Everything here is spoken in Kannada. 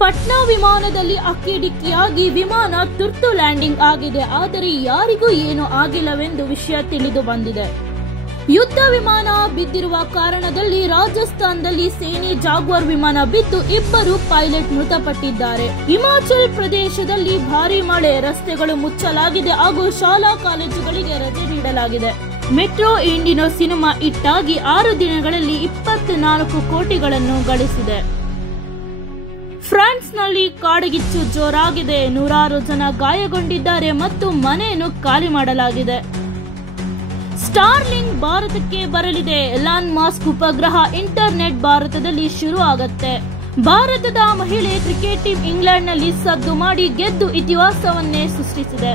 ಪಟ್ನಾ ವಿಮಾನದಲ್ಲಿ ಅಕ್ಕಿ ಡಿಕ್ಕಿಯಾಗಿ ವಿಮಾನ ತುರ್ತು ಲ್ಯಾಂಡಿಂಗ್ ಆಗಿದೆ. ಆದರೆ ಯಾರಿಗೂ ಏನೂ ಆಗಿಲ್ಲವೆಂದು ವಿಷಯ ತಿಳಿದು ಬಂದಿದೆ. ಯುದ್ಧ ವಿಮಾನ ಬಿದ್ದಿರುವ ಕಾರಣದಲ್ಲಿ ರಾಜಸ್ಥಾನದಲ್ಲಿ ಸೇನೆ ಜಾಗ್ವಾರ್ ವಿಮಾನ ಬಿದ್ದು 2 ಪೈಲಟ್ ಮೃತಪಟ್ಟಿದ್ದಾರೆ. ಹಿಮಾಚಲ್ ಪ್ರದೇಶದಲ್ಲಿ ಭಾರೀ ಮಳೆ, ರಸ್ತೆಗಳು ಮುಚ್ಚಲಾಗಿದೆ ಹಾಗೂ ಶಾಲಾ ಕಾಲೇಜುಗಳಿಗೆ ರಜೆ ನೀಡಲಾಗಿದೆ. ಮೆಟ್ರೋ ಇಂಡಿಯನ್ ಸಿನಿಮಾ ಹಿಟ್ಟಾಗಿ 6 ದಿನಗಳಲ್ಲಿ 24 ಕೋಟಿಗಳನ್ನು ಗಳಿಸಿದೆ. ಫ್ರಾನ್ಸ್ನಲ್ಲಿ ಕಾಡ್ಗಿಚ್ಚು ಜೋರಾಗಿದೆ. 100 ಜನ ಗಾಯಗೊಂಡಿದ್ದಾರೆ ಮತ್ತು ಮನೆಯನ್ನು ಖಾಲಿ ಮಾಡಲಾಗಿದೆ. ಸ್ಟಾರ್ಲಿಂಕ್ ಭಾರತಕ್ಕೆ ಬರಲಿದೆ. ಎಲಾನ್ ಮಸ್ಕ್ ಉಪಗ್ರಹ ಇಂಟರ್ನೆಟ್ ಭಾರತದಲ್ಲಿ ಶುರು ಆಗತ್ತೆ. ಭಾರತದ ಮಹಿಳೆ ಕ್ರಿಕೆಟ್ ಟೀಮ್ ಇಂಗ್ಲೆಂಡ್ನಲ್ಲಿ ಸದ್ದು ಮಾಡಿ ಗೆದ್ದು ಇತಿಹಾಸವನ್ನೇ ಸೃಷ್ಟಿಸಿದೆ.